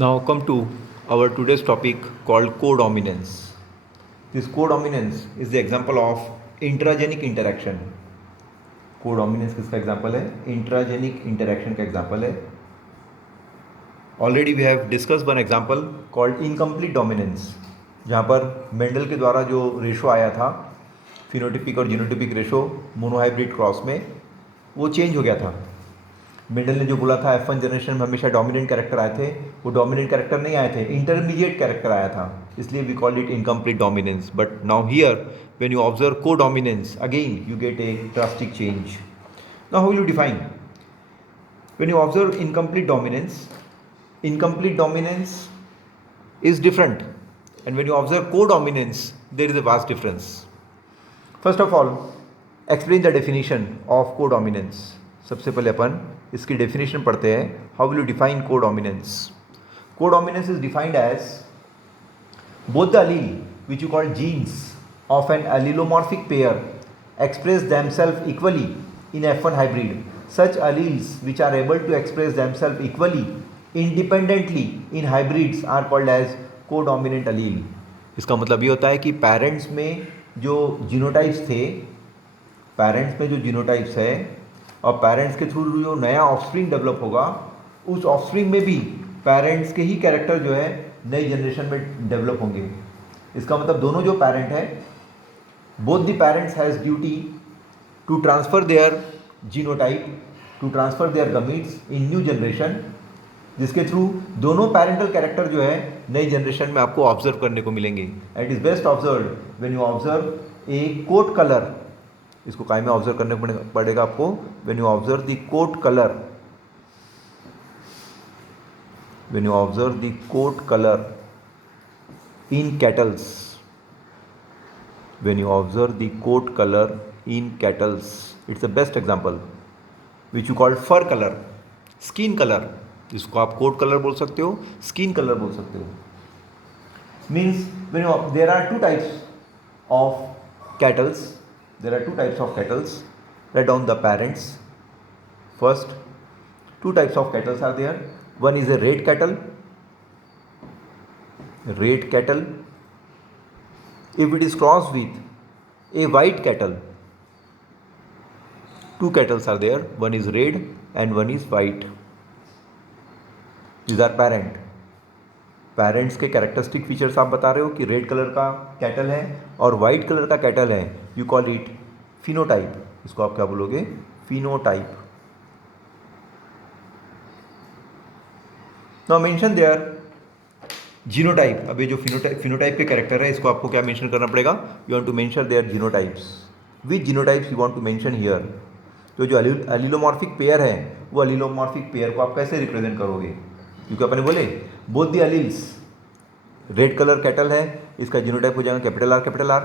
Now come to our today's topic called codominance. This codominance is the example of intragenic interaction. Codominance किसका example है? Intragenic interaction का example है. Already we have discuss one example called incomplete dominance, जहाँ पर Mendel के द्वारा जो ratio आया था फिनोटिपिक और जीनोटिपिक रेशो मोनोहाइब्रिड क्रॉस में, वो चेंज हो गया था. मेंडल ने जो बोला था F1 जनरेशन में हमेशा डोमिनेंट कैरेक्टर आए थे, वो डोमिनेंट कैरेक्टर नहीं आए थे, इंटरमीडिएट कैरेक्टर आया था, इसलिए we called it incomplete dominance. But now here when you observe codominance again you get a drastic change. Now how will you define? When you observe incomplete dominance is different, and when you observe codominance there is a vast difference. First of all, explain the definition of codominance. सबसे पहले अपन इसकी definition पढ़ते हैं. How will you define codominance? Codominance is defined as both the allele which you call genes of an allelomorphic pair express themselves equally in F1 hybrid. Such alleles which are able to express themselves equally independently in hybrids are called as codominant allele. इसका मतलब ये होता है कि parents में जो genotypes है और पेरेंट्स के थ्रू जो नया ऑफस्प्रिंग डेवलप होगा, उस ऑफस्प्रिंग में भी पेरेंट्स के ही कैरेक्टर जो है नई जनरेशन में डेवलप होंगे. इसका मतलब दोनों जो पेरेंट है, both the parents has duty to transfer their genotype, to transfer their gametes in new generation, जिसके थ्रू दोनों पेरेंटल कैरेक्टर जो है नई जनरेशन में आपको ऑब्जर्व करने को मिलेंगे. It is best observe when you observe a coat colour. इसको काय में ऑब्जर्व करने पड़ेगा आपको? When you observe the coat colour, when you observe the coat color in cattles, when you observe the coat color in cattles, it's the best example which you call fur color, skin color. जिसको आप coat colour बोल सकते हो, skin colour बोल सकते हो. Means when you, there are two types of cattles, write down the parents first. Two types of cattles are there. One is a red cattle. If it is crossed with a white cattle, two cattles are there. One is red and one is white. These are parent. Parents के characteristic features आप बता रहे हो कि red colour का cattle है और white colour का कैटल है. You call it phenotype. इसको आप क्या बोलोगे? Phenotype. Now mention their genotype. अब ये जो फिनोटाइप के कैरेक्टर है, इसको आपको क्या मेंशन करना पड़ेगा? You want to mention their genotypes. Which genotypes you want to mention here? तो जो एलिलोमॉर्फिक पेयर है, वो एलिलोमॉर्फिक पेयर को आप कैसे रिप्रेजेंट करोगे? क्योंकि अपने बोले both the alleles. Red colour cattle है, इसका जीनोटाइप हो जाएगा capital R.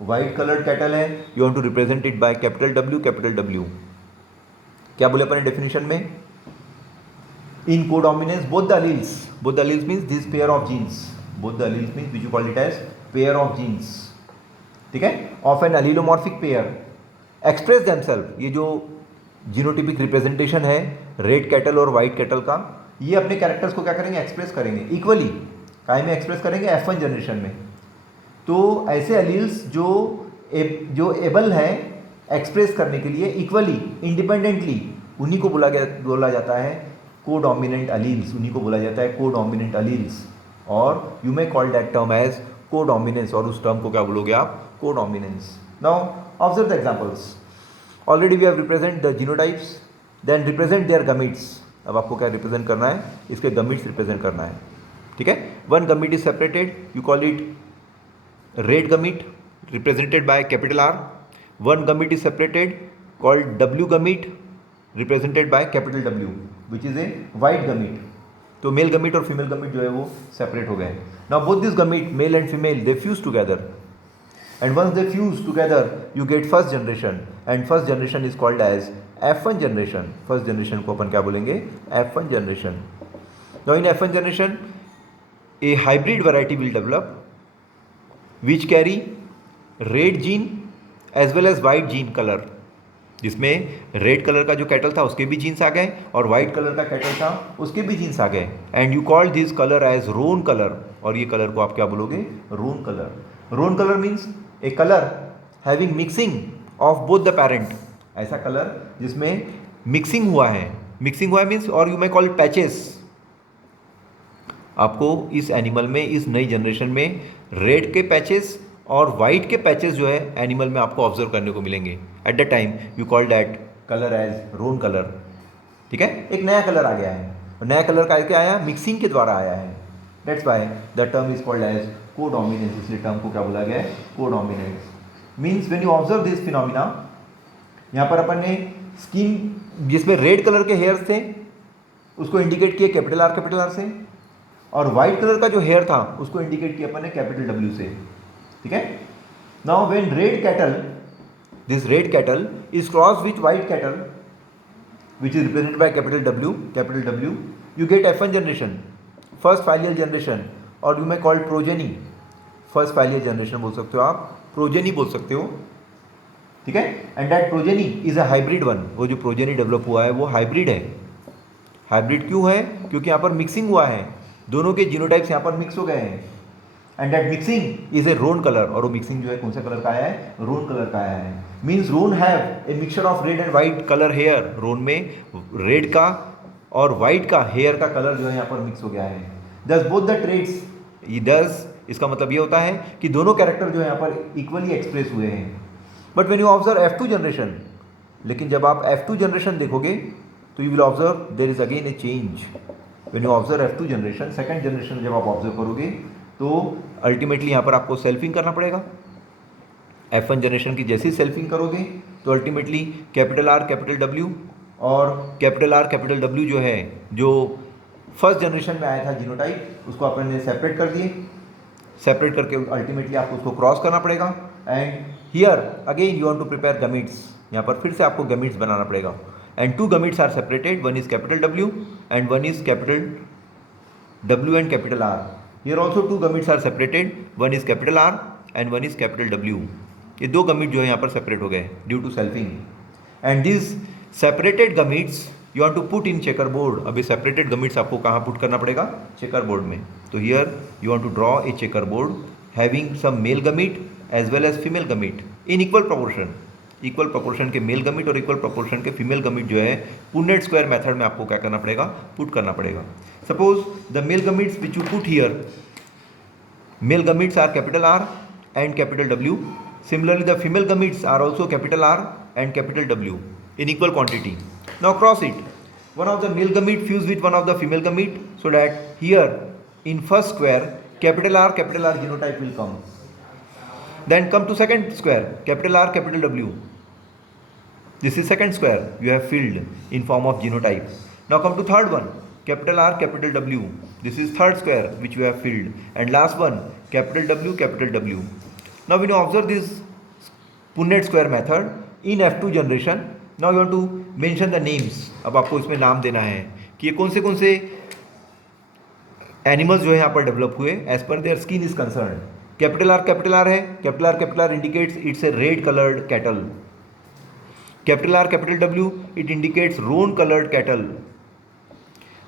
White colour cattle है, you want to represent it by capital W. क्या बोले अपने डेफिनेशन में? In codominance, both the alleles means this pair of genes. Both the alleles means which you call it as pair of genes. ठीक है? Of an allelomorphic pair express themselves. ये जो genotypic representation है red cattle और white cattle का, ये अपने characters को क्या करेंगे? एक्सप्रेस करेंगे इक्वली. काय में एक्सप्रेस करेंगे? F1 जनरेशन में. तो ऐसे एलील्स जो एबल है एक्सप्रेस करने के लिए इक्वली, इंडिपेंडेंटली, उन्हीं को बोला जाता है कोडोमिनेंट अलील्स. उन्हीं को बोला जाता है कोडोमिनेंट अलील्स. और you may call that term as codominance, और उस टर्म को क्या बोलोगे आप? Codominance. Now observe the examples. Already we have represent the genotypes, then represent their gametes. अब आपको क्या रिप्रेजेंट करना है? इसके गमीट्स रिप्रेजेंट करना है. ठीक है? One gamete is separated, you call it red gamete represented by capital R. One gamete is separated called W gamete represented by capital W, which is a white gamete. तो male gamete और female gamete जो है वो separate हो गए. Now both this gamete, male and female, they fuse together, and once they fuse together you get first generation, and first generation is called as F1 generation. First generation को अपन क्या बोलेंगे? F1 generation. Now in F1 generation a hybrid variety will develop which carry red gene as well as white gene colour. जिसमें red colour का जो cattle था उसके भी जीन्स आ गए और वाइट कलर का कैटल था उसके भी जीन्स आ गए, and you called this colour as roan colour, और ये कलर को आप क्या बोलोगे? Roan colour. Roan colour means a colour having mixing of both the parent, ऐसा कलर जिसमें मिक्सिंग हुआ है, मिक्सिंग हुआ है मीन्स, और यू मे कॉल पैचेस। आपको इस एनिमल में, इस नई जनरेशन में रेड के पैचेस और वाइट के पैचेस जो है एनिमल में आपको ऑब्जर्व करने को मिलेंगे। At the time you call that colour as roan colour. ठीक है, एक नया कलर आ गया है, और नया कलर का क्या आया? मिक्सिंग के द्वारा आया है। That's why the term is called as codominance. इसलिए टर्म को क्या बोला गया है? Codominance. Means when you observe this phenomena, यहाँ पर अपन ने स्किन जिसमें रेड कलर के हेयर्स थे उसको इंडिकेट किए कैपिटल आर से, और वाइट कलर का जो हेयर था उसको इंडिकेट किया अपन ने कैपिटल डब्ल्यू से। ठीक है, now when red cattle, this red cattle is cross with white cattle which is represented by capital W, you get F1 generation, first filial generation, और you may call progeny, first filial generation बोल सकते हो आप, progeny बोल सकते हो। ठीक है, and that progeny is a hybrid one, वो जो progeny डेवलप हुआ है वो हाइब्रिड है। हाइब्रिड क्यों है? क्योंकि यहाँ पर मिक्सिंग हुआ है, दोनों के जीनोटाइप्स यहाँ पर मिक्स हो गए हैं, and that mixing is a roan colour, और वो मिक्सिंग जो है कौन सा कलर का आया है? रोन कलर का आया है। Means roan have a mixture of red and white colour hair, roan में रेड का और वाइट का हेयर का कलर जो है यहाँ पर मिक्स हो गया है। दस बोथ द ट्रेड्स, दस इसका मतलब ये होता है कि दोनों कैरेक्टर जो है यहाँ पर इक्वली एक्सप्रेस हुए हैं। But when you observe F2 generation, लेकिन जब आप F2 जनरेशन देखोगे तो you will observe there is again a change. When you observe F2 generation, second generation जब आप ऑब्जर्व करोगे तो अल्टीमेटली यहाँ पर आपको सेल्फिंग करना पड़ेगा। F1 जनरेशन की जैसी सेल्फिंग करोगे तो ultimately capital R capital W और कैपिटल आर कैपिटल डब्ल्यू जो है, जो फर्स्ट जनरेशन में आया था जीनोटाइप, उसको अपन ने सेपरेट कर दिए। सेपरेट करके अल्टीमेटली आपको उसको क्रॉस करना पड़ेगा, and here again you want to prepare gametes, यहाँ पर फिर से आपको गमीट्स बनाना पड़ेगा, and two gametes are separated, one is capital W and one is capital W and capital R. Here also two gametes are separated, one is capital R and one is capital W. ये दो gamete जो है यहाँ पर separate हो गए due to selfing, and this separated gametes you want to put in checker board. अब ये सेपरेटेड गमीट्स आपको कहाँ पुट करना पड़ेगा? चेकर बोर्ड में। तो here you want to draw a checker board having some male gamete as well as female gamete in equal proportion. Equal proportion के male gamete और इक्वल प्रोपोर्शन के female gamete जो है Punnett square method में आपको क्या करना पड़ेगा? पुट करना पड़ेगा। Suppose the male gametes which you put here, male gametes are capital R and capital W, similarly the female gametes are also capital R and capital W in equal quantity. Now cross it, one of the male gamete fuse with one of the female gamete, so that here in first square capital R genotype will come. Then come to second square, capital R capital W. This is second square you have filled in form of genotype. Now come to third one, capital R capital W. This is third square which you have filled, and last one capital W capital W. Now when you observe this Punnett square method in F2 generation, now you want to mention the names. अब आपको इसमें नाम देना है कि ये कौन से एनिमल्स जो है यहाँ पर डेवलप हुए एज पर their skin is concern. Capital R है, capital R indicates it's a red coloured cattle. Capital W it indicates roan coloured cattle.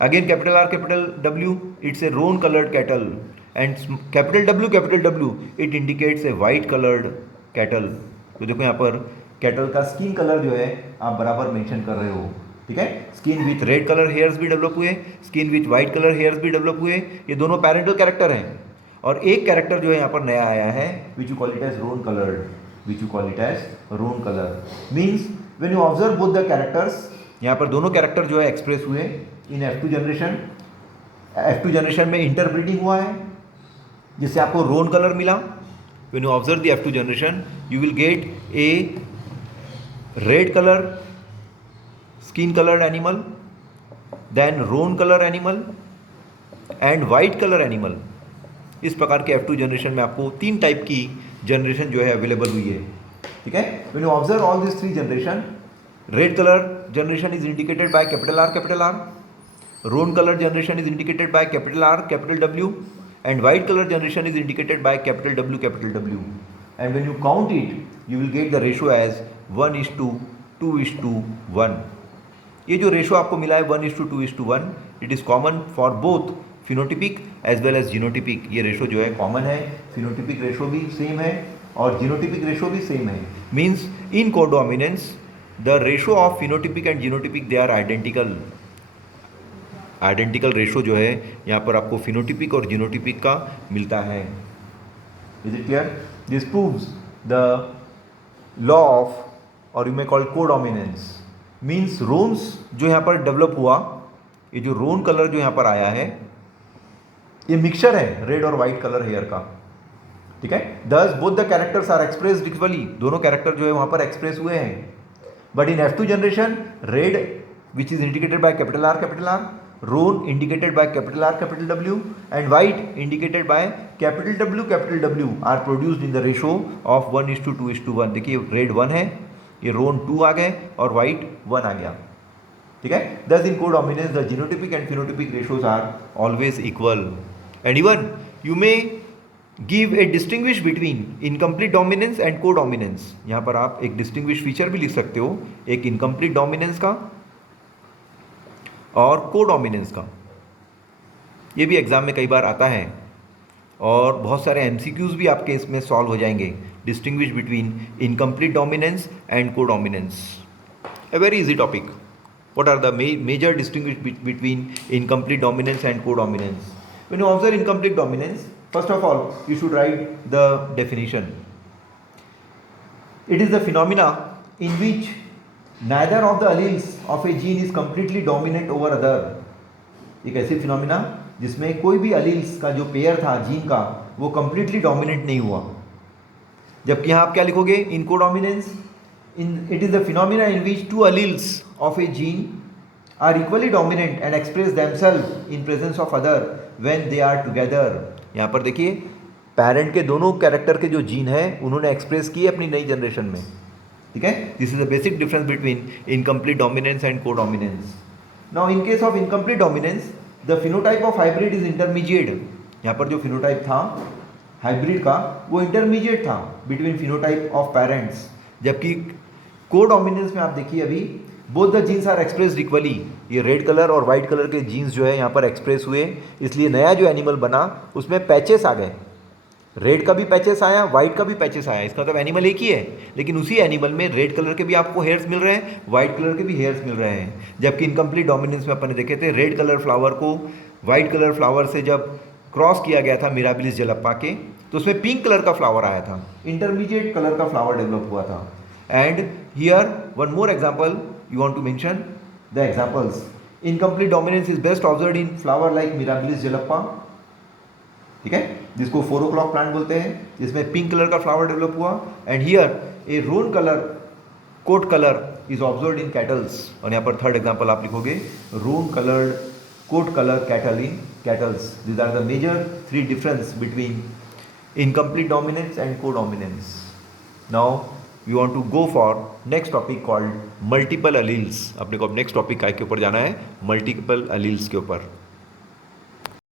Again capital W it's a roan coloured cattle, and capital W it indicates a white coloured cattle. तो देखो यहाँ पर cattle का skin colour जो है आप बराबर mention कर रहे हो। ठीक है, skin with red colour hairs भी डेवलप हुए, skin with white colour hairs भी डेवलप हुए। ये दोनों पैरेंटल कैरेक्टर हैं, और एक कैरेक्टर जो है यहाँ पर नया आया है which you call it as roan coloured, which you call it as roan colour. Means when you observe both the characters, यहाँ पर दोनों कैरेक्टर जो है एक्सप्रेस हुए in F2 generation. F2 generation में इंटरब्रीडिंग हुआ है जिससे आपको रोन कलर मिला। When you observe the F2 generation you will get a red color skin colored animal, then roan color animal and white color animal। इस प्रकार के F2 generation में आपको तीन टाइप की जनरेशन जो है अवेलेबल हुई है। ठीक है, when you observe all these three generation, red color generation is indicated by capital R, roan color generation is indicated by capital R capital W, and white color generation is indicated by capital W, and when you count it you will get the ratio as 1:2 2:1। ये जो ratio आपको मिला है 1:2:1, it is common for both phenotypic as well as genotypic. ये ratio जो है common है, phenotypic ratio भी सेम है और जीनोटिपिक रेशो भी सेम है। Means in codominance the ratio of phenotypic and genotypic they are identical. Identical ratio जो है यहाँ पर आपको फिनोटिपिक और जीनोटिपिक का मिलता है। Is it clear? This proves the law of, और you may call codominance. Means roans जो यहाँ पर डेवलप हुआ, ये जो रोन कलर जो यहाँ पर आया है, ये मिक्सचर है रेड और वाइट कलर हेयर का, ठीक है। Thus both the characters are expressed equally, दोनों कैरेक्टर जो है वहाँ पर एक्सप्रेस हुए हैं। But in F2 generation, red which is indicated by capital R, roan indicated by capital R, W, and white indicated by capital W are produced in the ratio of 1:2:1। देखिए red 1 है, ये रोन 2 आ गए और white 1 आ गया, ठीक है। Thus in codominance the genotypic and phenotypic ratios are always equal, and even you may give a distinguish between incomplete dominance and codominance. यहाँ पर आप एक डिस्टिंग्विश फीचर भी लिख सकते हो, एक इनकम्प्लीट डोमिनेंस का और कोडोमिनेंस का। ये भी एग्जाम में कई बार आता है और बहुत सारे MCQs भी आपके इसमें सॉल्व हो जाएंगे। Distinguish between incomplete dominance and codominance, a very easy topic. What are the major distinguish between incomplete dominance and codominance? When you observe incomplete dominance, first of all, you should write the definition. It is the phenomena in which neither of the alleles of a gene is completely dominant over other. एक ऐसी phenomena जिसमें कोई भी alleles का जो pair था gene का वो कंप्लीटली डोमिनेंट नहीं हुआ। जबकि यहाँ आप क्या लिखोगे? इन codominance, it is the phenomena in which two alleles of a gene are equally dominant and express themselves in presence of other when they are together. यहाँ पर देखिए पेरेंट के दोनों कैरेक्टर के जो जीन है उन्होंने एक्सप्रेस किए अपनी नई जनरेशन में, ठीक है। This is the basic difference between incomplete dominance and codominance. Now in case of incomplete dominance the phenotype of hybrid is intermediate. यहाँ पर जो फिनोटाइप था हाइब्रिड का वो इंटरमीडिएट था बिटवीन फिनोटाइप ऑफ पेरेंट्स। जबकि कोडोमिनेंस में आप देखिए अभी both the genes are expressed equally. ये रेड कलर और वाइट कलर के जीन्स जो है यहाँ पर एक्सप्रेस हुए, इसलिए नया जो एनिमल बना उसमें पैचेस आ गए। रेड का भी पैचेस आया, वाइट का भी पैचेस आया। इसका मतलब एनिमल एक ही है, लेकिन उसी एनिमल में रेड कलर के भी आपको हेयर्स मिल रहे हैं, वाइट कलर के भी हेयर्स मिल रहे हैं। जबकि इनकम्प्लीट डोमिनेंस में अपन ने देखे थे रेड कलर फ्लावर को वाइट कलर फ्लावर से जब क्रॉस किया गया था मिराबिलिस जेलप्पा के, तो उसमें पिंक कलर का फ्लावर आया था, इंटरमीडिएट कलर का फ्लावर डेवलप हुआ था। And here one more example you want to mention the examples. Incomplete dominance is best observed in flower like Mirabilis jalappa, ठीक है, जिसको 4 o'clock प्लांट बोलते हैं, जिसमें पिंक कलर का फ्लावर डेवलप हुआ। And here a roan colour coat colour is observed in cattles. और यहाँ पर थर्ड एग्जाम्पल आप लिखोगे roan coloured coat colour cattle in cattles. These are the major 3 difference between incomplete dominance and codominance. Now we want to go for next topic called multiple alleles. अपने को अब next topic के ऊपर जाना है, multiple alleles के ऊपर।